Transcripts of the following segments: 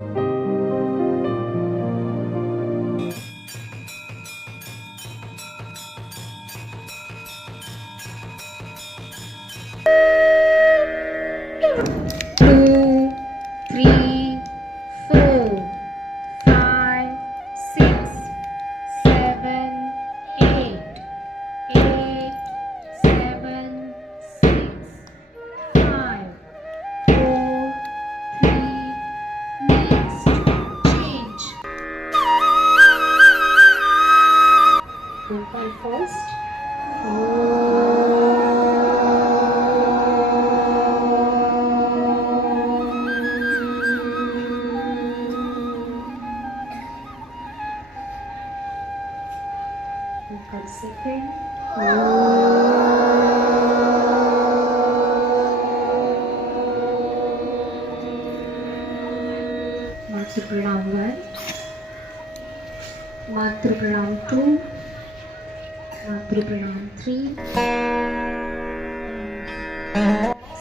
Two, three, four, five, six, seven, eight, eight, seven, six, five, four, three. Next, change. Vocal first. Vocal second. Matrapranam 1, Matrapranam 2, Matrapranam 3.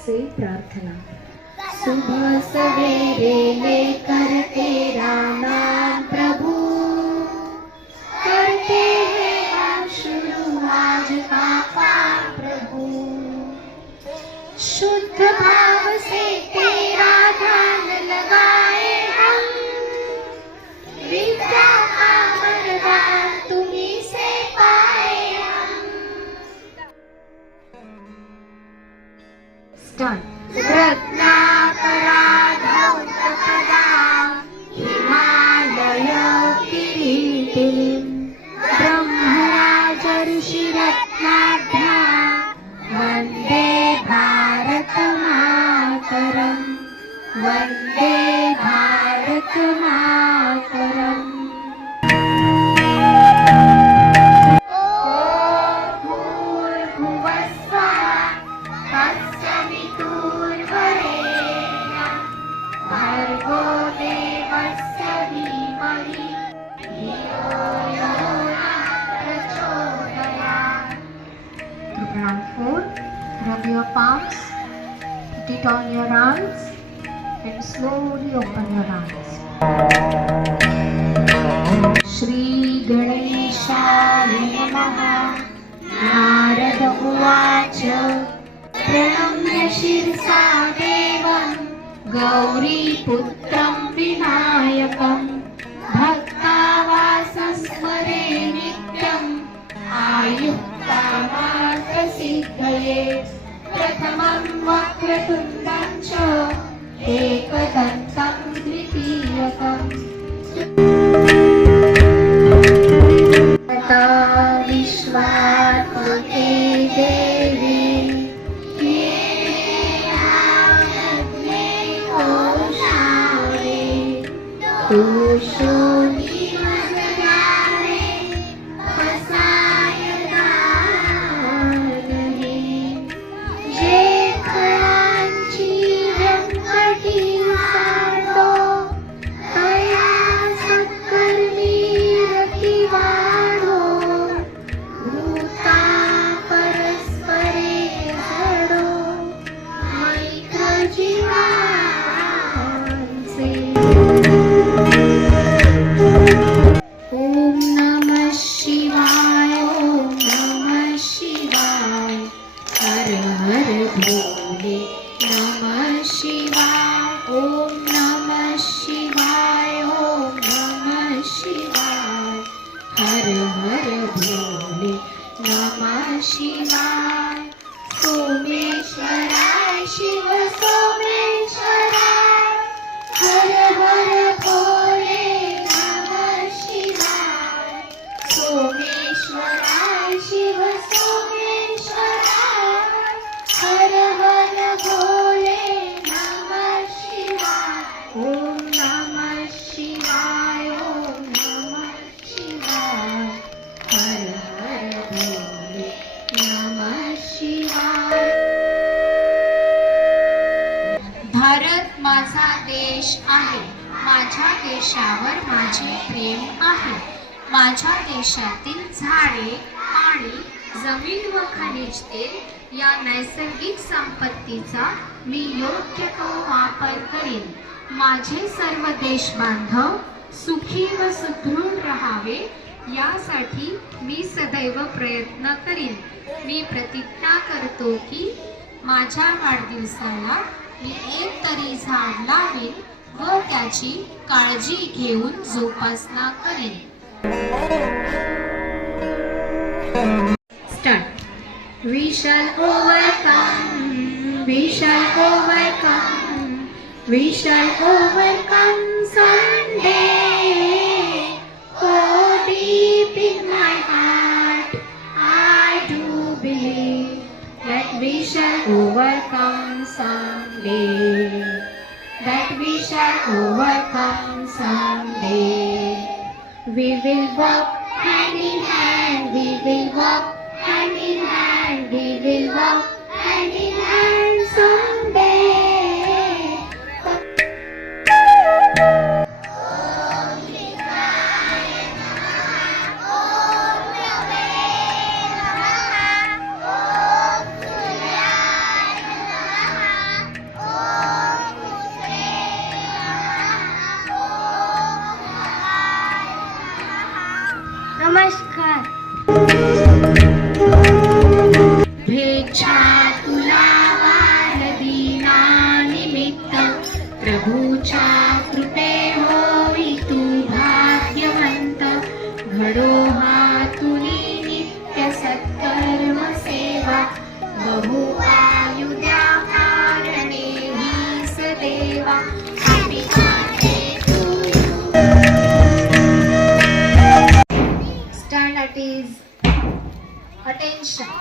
से प्रार्थना। सुबह सवेरे लेकर तेरा नाम प्रभु, करते हैं हम शुरू आज का काम प्रभु। शुद्ध भाव से तेरा ध्यान लगाए हम, विद्या का वरदान तुम्हीं से पाए हम। Start. रत्नाकराधौतकदा Himalaya किरीटिनीं ब्रह्मराजऋषिरत्नाभ्या Vande भारतमातरम्, Vande भारतमातरम्। Pranam 4. Rub your palms, put it on your arms and slowly open your arms. Shri Ganeshaya Namaha. Narad Uvacha. Pranamya Shirsa Devam Gauri Putram Vinayakam Bhaktavasasmare Nityam आयुक्तामार्थसिद्धये प्रथमं वक्रतुण्डं च एकदन्तं द्वितीयकम्। तथा विश्वात्मके देवी शिवाय। सोमेश्वराय शिव सोमेश्वराय, हर हर भोले नमः शिवाय। सोमेश्वराय शिव सोमेश्वराय, हर हर भोले नमः शिवाय। ओम नमः शिवाय, ओम नमः शिवाय, हर हर भोले नमः शिवाय। भारत माझा देश आहे, माझ्या देशावर माझे प्रेम आहे। माझ्या देशातील झाडे, पाणी, जमीन व खनिज तेल या नैसर्गिक संपत्तीचा मी योग्य तो वापर करेन। माझे सर्व देश बांधव सुखी व सुदृढ राहावे यासाठी मी सदैव प्रयत्न करीन. मी प्रतिज्ञा करतो की माझ्या वाढदिवसाला मी एक तरी झाड लावेन व त्याची काळजी घेऊन जोपासना करेन. Start. We shall overcome. We shall overcome. We shall overcome someday. Oh, deep in my heart, I do believe that we shall overcome someday. That we shall overcome someday. We will walk hand in hand. We will walk hand in hand. We will walk hand in hand someday. नमस्कार. भेच्छा तुला वाढदिनानिमित्त प्रभूच्या कृपे होई तू भाग्यवंत. घडो हातुनी नित्य सत्कर्म सेवा बहु आयुद्या कारणे ही Sadeva. Happy birthday to you. Stand at his attention.